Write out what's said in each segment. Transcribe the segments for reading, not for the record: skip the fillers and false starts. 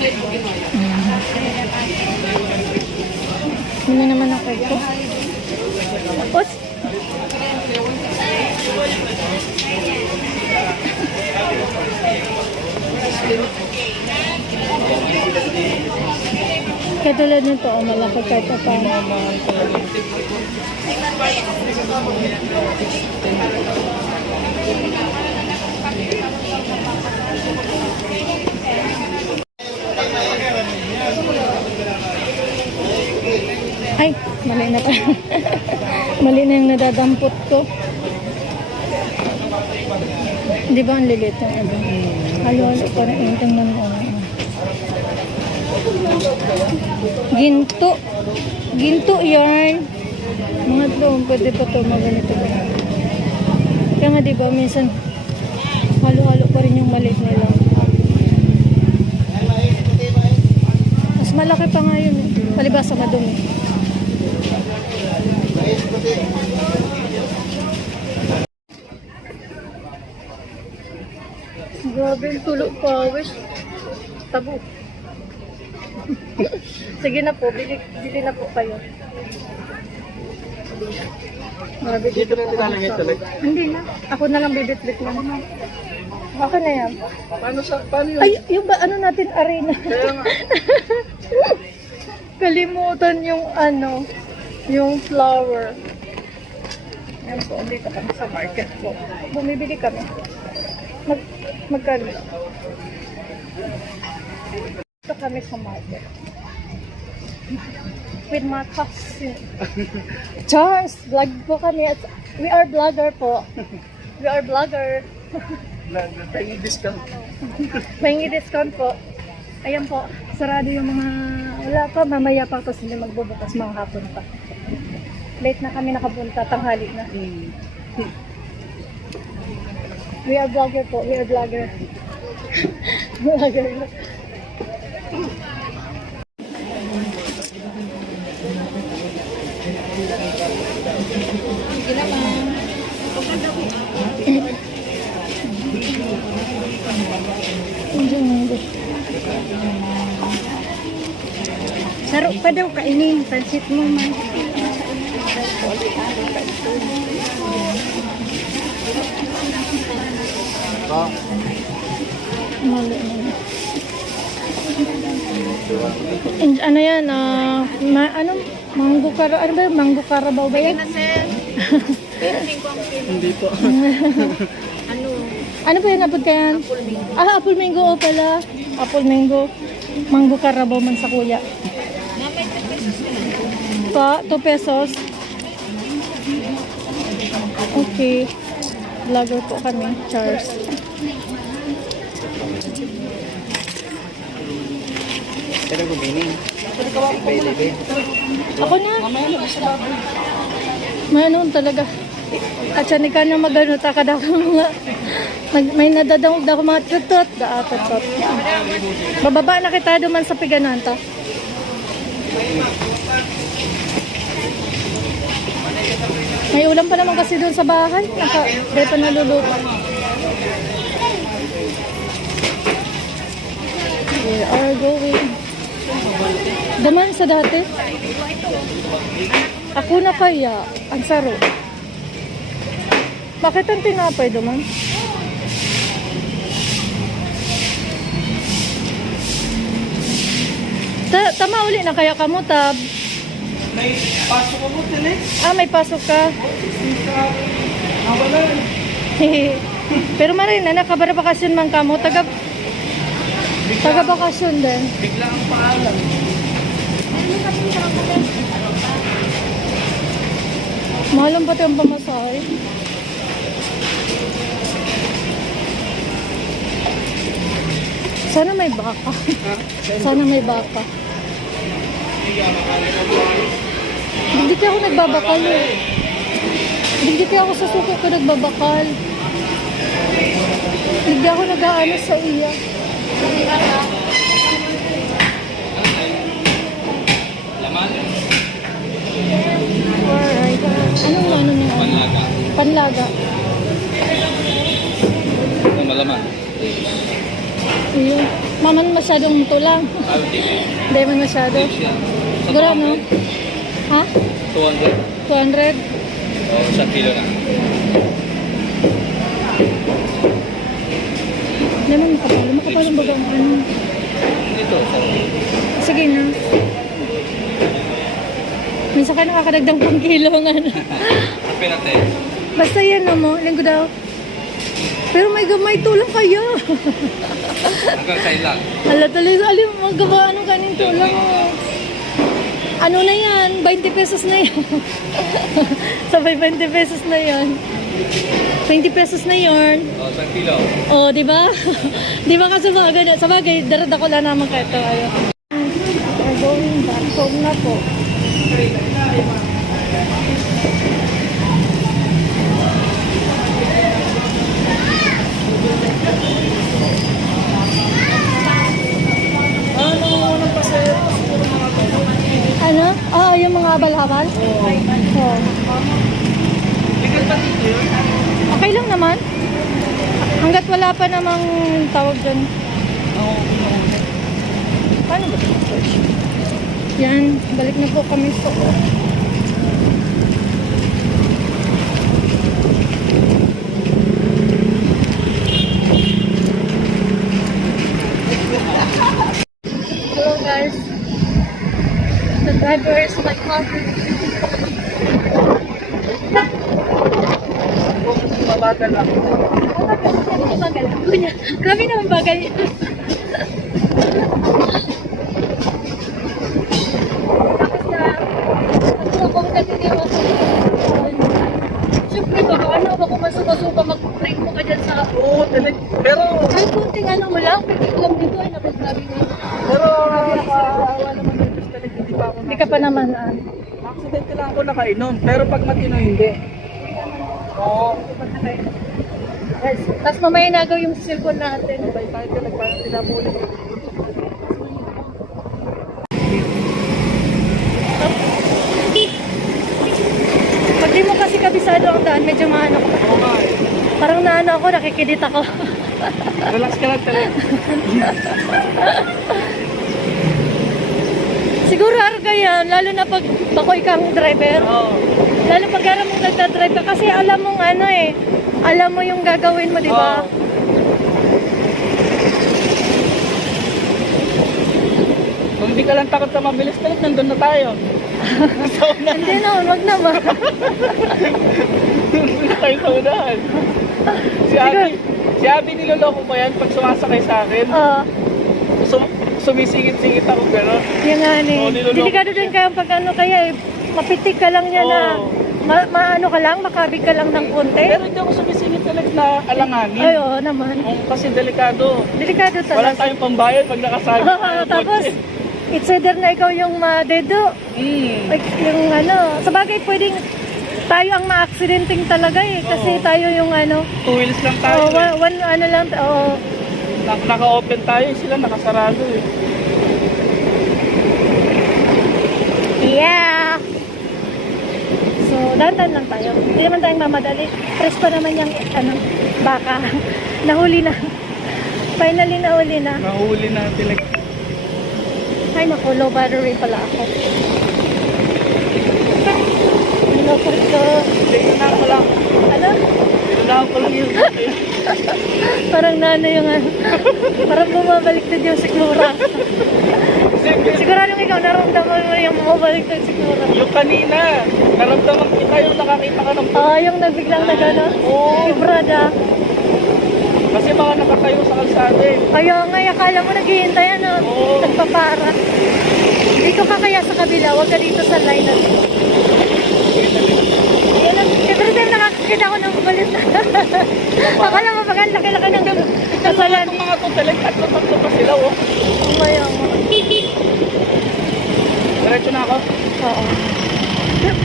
Hindi naman ako ito. Tapos, katulad nito, malaki kahit pa paano. Ay, mali na pa. Mali na yung nadadampot ko. Di ba ang lilit yung iba? Halo-halo pa rin yung tingnan mo. Ginto. Ginto yarn. Mga doon, pwede pa ito maganito. Kaya nga diba, minsan halo-halo pa rin yung maliit nila. Mas malaki pa nga yun. Palibasa madumi. Grabe yung tulog pawis. Tabo. Sige na po, bili na po kayo. Grabe dito na tinalangit talaga. Hindi na. Ako na lang bibit-bit lang. Ako na yan. Paano yun? Ay, yung ba, ano natin, arena. Kalimutan yung ano, yung flower. Yan po, dito kami sa market po. Bumibili kami. Magkano? Dito kami sa market. With my cousin. Charles, vlog po kami. We are vlogger po. We are vlogger. May discount. May discount po. Ayan po, sarado yung mga, wala pa, mamaya pa kasi hindi magbubukas mga hapon pa. Late na kami nakapunta, tanghali na. We are vlogger po, we are vlogger. Vlogger. Sige naman. Sarap pa daw kainin, pansit mo man. Mali na. Ano yan? Ano? Mango kara, ano ba? Mango karabaw ba yan? Hindi po. Ano ba yan? Apple ka yan? Apple mango pala. Apple mango. Mango karabaw man sa kuya. Pa, 2 pesos. Okay. Vlogger po kami. Charles. Pero gumining. Ako na. Mayroon talaga. At siya ka na magano takad ako mga may nadadangog na ako mga tutot. Tutot. Bababa na kita duman sa piganan ta. May ulam pa naman kasi doon sa bahay. Di pa naluluto. We are going. Daman sa dati. Ako na kaya. Ang saro. Bakit ang tinapay daman? Tama uli na kaya kamo tab. May pasok ako tali. May pasok ka. Pero marin na nakabara bakasyon man kamo taga bakasyon din. Bigla ang paalam. Mahalang pati ang pamasahe. Sana may baka. Sana may baka. Hindi kaya ako nagbabakal eh. Hindi kaya ako sa suko ko nagbabakal. Hindi ako nag-aano sa iya. Laman? Alright. Anong ano niya? Panlaga. Panlaga. Malaman. Iya. Maman masyadong tulang. Hindi man masyado. Siguro, no? Ha? 200? 200? Oo, 1 kilo na. Hindi man makapalo. Makapalo ba ang ano? Dito, Sige na. Minsan ka nakakadagdag pang kilo ng ano. Kape natin. Basta yan na mo. Linggo daw. Pero may gamay tulang kaya. Hanggang kailan? Hala talaga. Alim, magawa anong kanin tulang. Ano na yan? 20 pesos na yan. Sabay 20 pesos na yan. 20 pesos na yon. Oo, 1 kilo. Oh, di ba? Di ba kasi mga ganun? Sa bagay, darada ko lang naman kayo. Ayun. We're going back home na po. Ano? Ah, yung mga abal-abal? Oo. Legal ba dito yun? Okay lang naman. Hanggat wala pa namang tawag dyan. Oo. Paano ba ito? Yan, balik na po kami sa... Hello guys. The driver is my car. Mabagal lang. Bagal. Kunya, grabe naman bagal. Tapos na, ako continue ako. Siyempre, baka ano, baka masuka-suka mag-break mo ka dyan sa... Oo, talaga. Pero, Ay, kunting ano mo lang, pwede ko lang dito ay napagsabi nga. pero, nakakaawa naman dito talaga. Hindi pa ako Hindi ka pa naman, accident lang ako nakainom. Pero pag matino, hindi. Oo. Yes. Tapos mamaya nagaw yung cellphone natin. Tayo talaga, parang tinabulit. Pag di mo kasi kabisado ang daan, medyo maano ko. Oo nga eh. Parang naano ako, nakikidit ako. Relax ka lang talaga. Siguro arga yan, lalo na pag bakoy kang driver. Oo. Lalo pag alam mong nagdadrive ka, kasi alam mong ano eh, alam mo yung gagawin mo, di ba? Oo. Kung hindi ka lang takot na mabilis talaga, nandun na tayo. Sa una. Hindi naman, wag naman. Nandun na tayo sa unahan. Si Abby niloloko ko yan pag sumasakay sa akin. Oo, Sumisingit-singit ako gano'n. yun nga Oo, eh. niloloko. Delikado din kaya pag ano kaya eh, mapitik ka lang niya na, Oo. maano ka lang, makabig ka lang ng konti. Pero hindi ako sumisingit talaga na alanganin. Ay, oo naman. Kasi delikado. Delikado Wala talaga. tayong pambayad pag nakasabi Oo, tayo. tapos, it's either na ikaw yung madedo, like yung ano, sa bagay pwedeng tayo ang ma-accidenting talaga eh, kasi Oo. tayo yung ano, 2 wheels lang tayo. one ano lang, Naka-open tayo, sila nakasarado eh. yeah! So, dahan-dahan lang tayo. Hindi naman tayong mamadali. Press pa naman yung, ano, baka. Nahuli na. Finally, nahuli na. Nahuli natin like. Ay, naku, low battery pala ako. Ano po ito? Tingnan na ako lang. Ano? Tingnan ko lang yung Parang nano yung ano. Parang bumabaliktad yung sikmura. Siguradong ikaw, naramdaman mo yung bumabaliktad sikmura. Yung kanina, naramdaman kita yung nakakita ka ng Oo, yung nabiglang na gano'n. Oo. Ibrada. Kasi mga nakatayo sa kalsada eh. Kaya nga, akala mo naghihintay ano, Oo. nagpapara. Dito ka kaya sa kabila, huwag ka dito sa line na to. Yun lang, every time nakakakita ko ng kulit na. Akala mo pag ang laki-laki ng kasalan. Yung mga to talaga, tatlo pa sila oh. Umaya mo. Diretso na ako. Oo.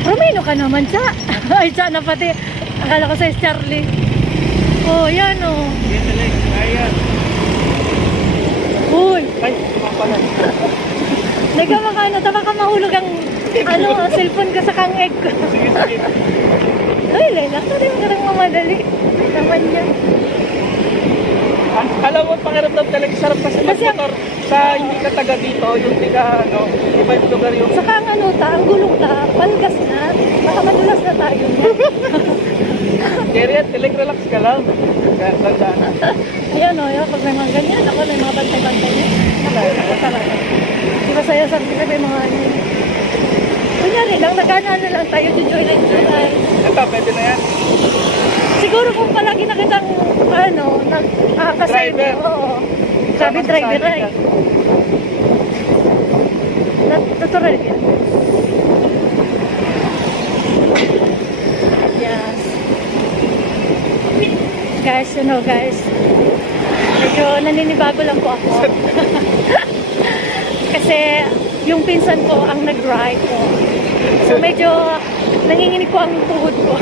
Romino ka naman, Cha. Ay, Cha na pati. Akala ko sa Charlie. Oh, yan oh. Yan talaga, ayan. Uy, Ay, sumapalan. nagkamakano, tama ka mahulog ang ano, cellphone ko sa kang egg ko. Sige, sige. Ay, Lela, ito rin ka rin mamadali. Naman niya. Alam mo, pakiramdam talaga sarap kasi Kasi ang- magmotor sa hindi ka taga dito, yung tiga, ano, iba yung lugar yung... Saka ang ano ta, ang gulong ta, palgas na. Baka madulas na tayo niyan. Jerry, relax ka lang. Kaya, tandaan na. Ayan o, pag may mga ganyan, ako may mga bantay-bantay niya. Ako talaga. Di ba sa'yo, sabi ko may mga ano yun. Kunyari lang, nag-ano lang tayo, enjoy lang tayo. Ito, pwede na yan. Siguro kung palagi na kitang, ano, kasay mo. Driver. Oo. Sabi Sama sa driver akin ay. yan. Natural yan. Yes. Guys, you know guys, medyo naninibago lang po ako. Kasi yung pinsan ko ang nag-drive ko. So medyo nanginginig po ang tuhod ko.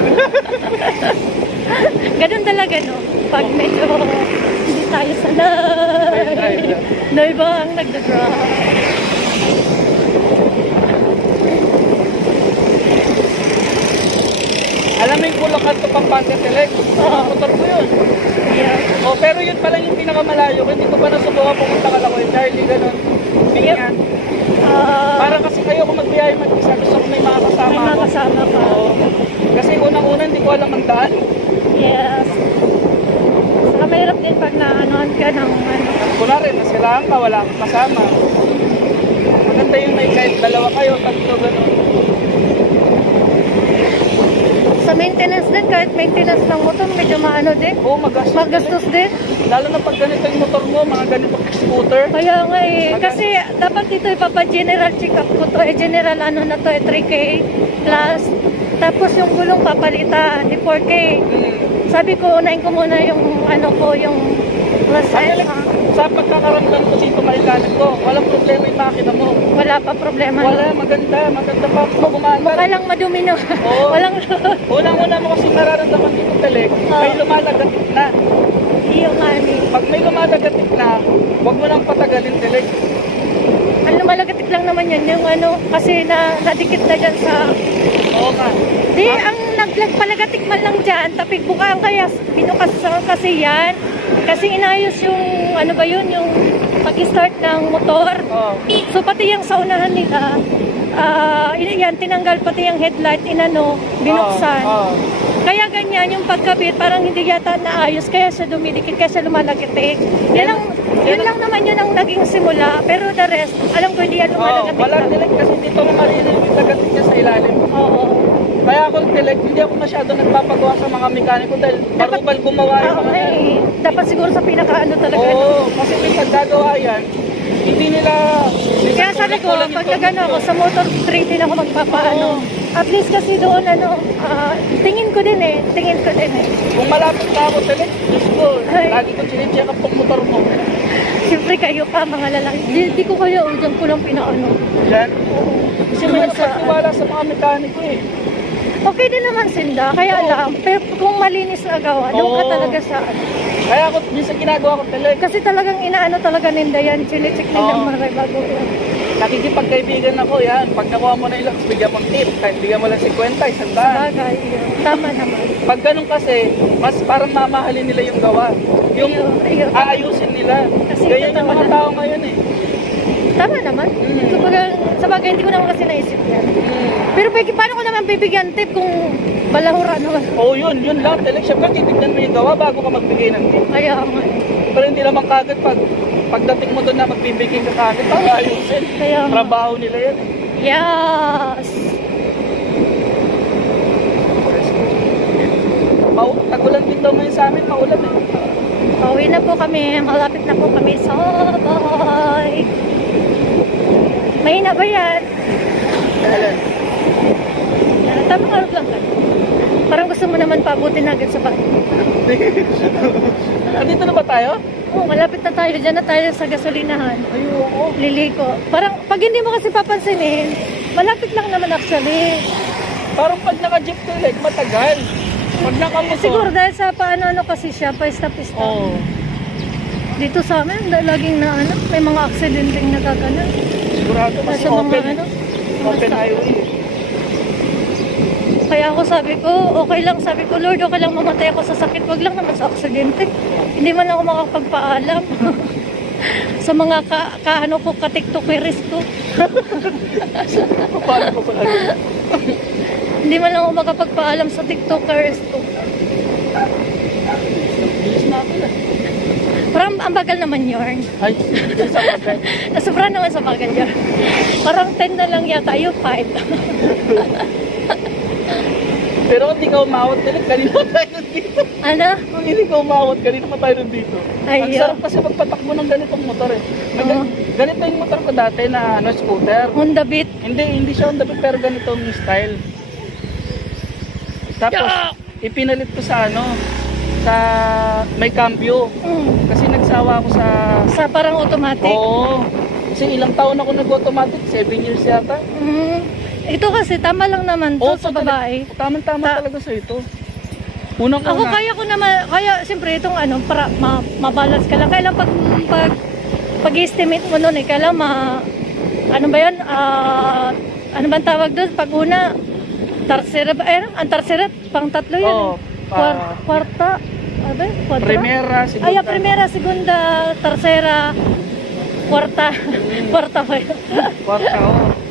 Ganun talaga, no? Pag medyo hindi tayo sanay. Na iba ang nagda-drive. Alam mo yung Bulacan to Pampanga Telec? Motor ko yun. Yeah. Oh, pero yun pala yung pinakamalayo. Hindi ko pa nasubukan pumunta ka lang ko. Charlie, ganun. Tingnan. Para kasi kayo kung magbiyahe mag-isa, gusto ko may mga kasama May mga ako. kasama pa. Oo. Kasi unang-una hindi ko alam ang daan. Yes. Saka mahirap din pag naanoan ka ng ano. Kunwari, nasilahan ka, wala kang kasama. Maganda yung may kahit dalawa kayo, tatlo, ganun. Sa maintenance din, kahit maintenance ng motor, medyo maano din. Oo, magastos. Magastos din. Lalo na pag ganito yung motor mo, mga ganitong scooter. Kaya nga eh. Kasi dapat dito ipapa-general check-up ko to. General ano na to, 3K plus. Tapos yung gulong papalitan, di 4K. Sabi ko, unahin ko muna yung ano ko, yung Actually, sa pagkakaramdam ko dito mailalim ko, walang problema yung makina mo. wala pa problema. Wala, maganda pa. Gumana. Mukha lang madumi no. Oo. Walang Unang-una mo kasi nararamdaman dito Telec, may lumalagatik na. yung ano. Pag may lumalagatik na, huwag mo nang patagalin Telec. Ano malagatik lang naman yun, yung ano, kasi nadikit na dyan sa... Oo nga. Di, ang nagpalagatik man lang dyan, tapig bukaan kaya, binukas kasi yan. Kasi inayos yung, ano ba yun, yung pag-start ng motor. Oo. So pati yung sa unahan nila, yan, tinanggal pati yung headlight, inano, binuksan. Oo. Kaya ganyan, yung pagkabit, parang hindi yata naayos, kaya siya dumidikit, kaya siya lumalagitik. Yun lang naman yun ang naging simula, pero the rest, alam ko hindi yan Oo, lumalagitik. wala Telec kasi dito mo marinig yung lagatik niya sa ilalim. Oo. Kaya ako Telec, hindi ako masyado nagpapagawa sa mga mekaniko dahil marubal gumawa yung mga yan. Dapat siguro sa pinakaano talaga. Oo, kasi minsan gagawa yan, hindi nila... Kaya sabi ko, pag nagano ako sa motor 3 din ako magpapaano. At least kasi doon tingin ko din eh. Kung malapit na ako Telec, Diyos ko, Ay. lagi ko chinecheck up ang motor mo. Siyempre kayo pa mga lalaki. Di ko kayo, dyan ko lang pinaano. Yan. Kasi may Sa- napagtiwala sa mga mekaniko eh. Okay din naman Sinda, kaya lang. Pero kung malinis na gawa, doon ka Oo. talaga sa ano. Kaya ako, minsan ginagawa ko Telec. Kasi talagang inaano talaga ninda yan. Chine-check nila Oo. mga bago yan. Nakikipagkaibigan ako yan. Pag nakuha mo na ilang, bigyan mong tip. Kahit bigyan mo lang 50, 100. Bagay, yun. Tama naman. Pag ganun kasi, mas parang mamahalin nila yung gawa. Yung Ayun. aayusin nila. Kasi Ganyan yung totoo mga na. tao ngayon eh. Tama naman. Sa bagay, hindi ko naman kasi naisip yan. Pero paano ko naman bibigyan tip kung balahura naman? Oo, yun lang. Telec, syempre titignan mo yung gawa bago ka magbigay ng tip. Kaya nga. Pero hindi naman kagad pagdating mo doon na magbibigay ka kagad, ayusin. Kaya nga. Trabaho nila yan. Yes! Tagulan din daw ngayon sa amin, maulan eh. Pauwi na po kami. Malapit na po kami sa bahay. Mahina ba yan? Ayan. Tama ka lang ka. Parang gusto mo naman paabutin agad sa bahay. Andito na ba tayo? Oh, malapit na tayo. Diyan na tayo sa gasolinahan. Ay, oo. Liliko. Parang pag hindi mo kasi papansinin, malapit lang naman actually. Parang pag naka-jeep Telec, matagal. Pag nakamotor. Siguro dahil sa paano kasi siya, pa-stop-stop. Oo. Dito sa amin, laging na may mga aksidenteng nagkaganon. Sigurado kasi Sa mga open. Open stop. highway. Kaya ako sabi ko, okay lang, sabi ko, Lord, okay lang mamatay ako sa sakit, wag lang naman sa aksidente. Hindi man ako makapagpaalam. Sa mga kaano ko, ka-tiktokeris ko. Paano ko pala? Hindi man lang ako makapagpaalam sa tiktokers ko. Bilis na ako na. Parang ang bagal naman yun. Ay, bilis ako agad. Nasubra naman sa bagal yun. Parang 10 na lang yata, yung 5. Pero kung di ka umawat nila, kanina pa tayo nandito. Ano? Kung hindi ka umawat, kanina pa tayo nandito. Ang Ayun. sarap kasi magpatakbo ng ganitong motor eh. May Oo. ganito yung motor ko dati na scooter. Honda Beat. Hindi siya on the beat, pero ganitong style. Tapos, ipinalit ko sa sa may cambio. Kasi nagsawa ako sa... Sa parang automatic. Oo. Kasi ilang taon ako nag-automatic, 7 years yata. Ito kasi, tama lang naman to Oo, sa babae. Tama-tama talaga sa ito. Unang-una. Ako kaya ko naman, kaya siyempre itong para mabalance ka lang. Kailan pag-estimate mo nun kailan ano ba yan? Ano ba ang tawag doon? Pag una, tarsera ba? Ang tarsera, pang tatlo yan. Oo, Kwarta. Ano? Kwadra? Primera, segunda. Ay, primera, segunda, tarsera, kwarta. Kwarta ba yun? Kwarta, oo.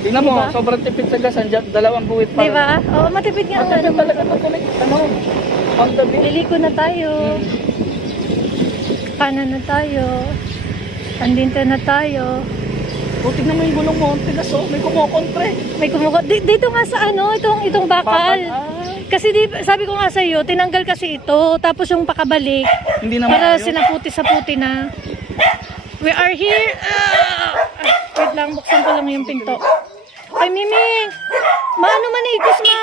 Tingnan mo, Diba? sobrang tipid sa gas. Andiyan, dalawang guhit pa. Di ba? Oo, matipid nga ang Matipid ano. talaga ito tuloy. On the beat. Liliko na tayo. Kanan na tayo. Andito na tayo. O, tignan mo yung gulong mo. Ang tigas, oh. May kumukontre. May dito nga sa itong bakal. Kasi sabi ko nga sa iyo, tinanggal kasi ito. Tapos yung pakabalik. Hindi na Para maayos. sinaputi sa puti na. We are here. Wait lang, buksan ko lang yung pinto. Ay, Mimi! Maano man ikos ma?